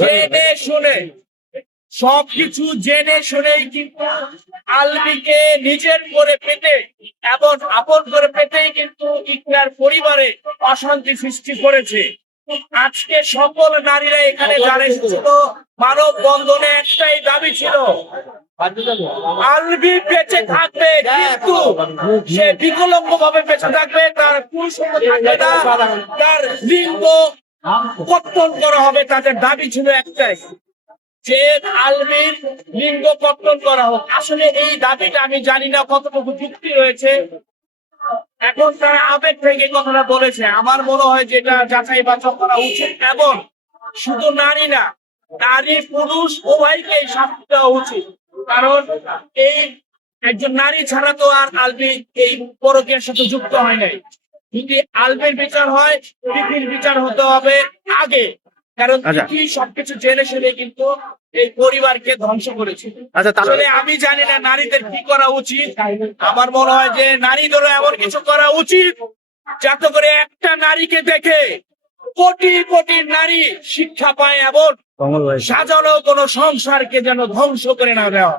জেনে শুনে সবকিছু জেনে শুনেই কিন্তু আলবিকে নিজের করে পেতে এবং আপন করে পেতেই কিন্তু ইকরার পরিবারে অশান্তি সৃষ্টি করেছে। আজকে সকল নারীরা এখানে যারা এসেছিল মানব বন্ধনে একটাই দাবি ছিল, আলবি বেঁচে থাকবে কিন্তু সে বিকলাঙ্গ ভাবে বেঁচে থাকবে, তার পুরুষত্ব থাকবে না, তার লিঙ্গ কর্তন করা হবে। তাদের দাবি ছিল একটাই, যে আলবির লিঙ্গ কর্তন করা হোক। আসলে এই দাবিটা আমি জানি না কতটুকু যুক্তি রয়েছে, এখন তারা আবেগ থেকে কথাটা বলেছে। আমার মনে হয় যে এটা যাচাই বাছাই করা উচিত এবং শুধু নারী না, নারী পুরুষ উভয়কে শাস্তি দেওয়া উচিত। কারণ এই একজন নারী ছাড়া তো আর আলবি এই পরকীয়ার সাথে যুক্ত হয় নাই। যদি আলবির বিচার হয়, তিথির বিচার হতে হবে আগে, কারণ তিথি সবকিছু জেনে শুনে কিন্তু এই পরিবারকে ধ্বংস করেছে। আসলে আমি জানি না নারীদের কি করা উচিত। আমার মনে হয় যে নারীদেরও এমন কিছু করা উচিত যাতে করে একটা নারীকে দেখে কোটি কোটি নারী শিক্ষা পায় এবং সাজানো কোনো সংসারকে যেন ধ্বংস করে না দেওয়া।